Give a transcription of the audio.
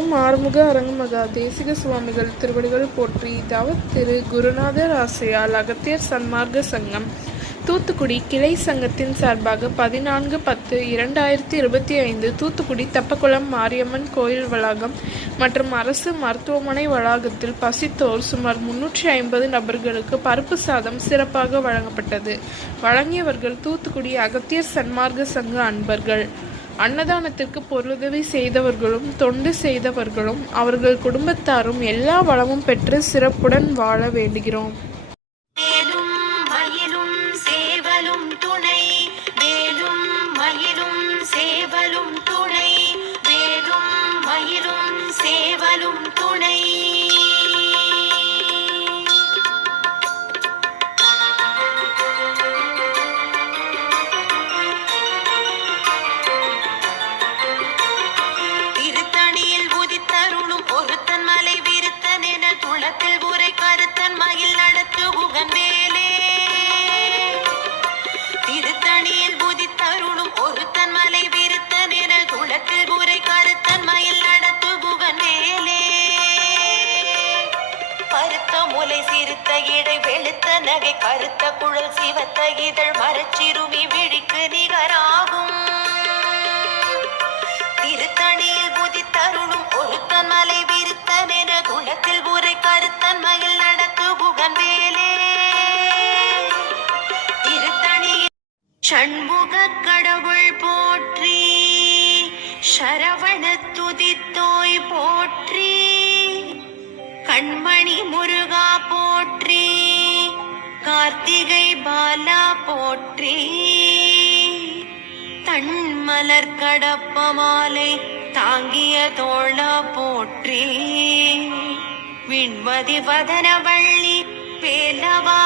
ஓம் ஆறுமுக அரங்கமகா தேசிக சுவாமிகள் திருவடிகள் போற்றி. தவ திரு குருநாதர் ஆசையால் அகத்தியர் சன்மார்க்க சங்கம் தூத்துக்குடி கிளை சங்கத்தின் சார்பாக 14/10/2025 தூத்துக்குடி தப்பக்குளம் மாரியம்மன் கோயில் வளாகம் மற்றும் அரசு மருத்துவமனை வளாகத்தில் பசித்தோர் சுமார் 350 நபர்களுக்கு பருப்பு சாதம் சிறப்பாக வழங்கப்பட்டது. வழங்கியவர்கள் தூத்துக்குடி அகத்தியர் சன்மார்க்க சங்க அன்பர்கள். அன்னதானத்திற்கு பொருளுதவி செய்தவர்களும் தொண்டு செய்தவர்களும் அவர்கள் குடும்பத்தாரும் எல்லா வளமும் பெற்று சிறப்புடன் வாழ வேண்டுகிறோம். சிறுத்த இடை வெளுத்த நகை கருத்த குழல் சிவத்த இதழ் மரச்சிறுமி விழிக்கு நிகராகும். திருத்தணியில் புதித்தருளும் ஒருத்தன் மலை விருத்தன் என குளத்தில் உரை கருத்தன் மயில் நடத்து புகன் வேலே. திருத்தணியில் சண்முக கடவுள் போற்றி, சரவண துதித்தோய் போற்றி, கண்மணி முருகா போற்றி, கார்த்திகை பாலா போற்றி, தன்மலர் கடப்ப மாலை தாங்கிய தோளா போற்றி, விண்மதி வதனவள்ளி வேலவா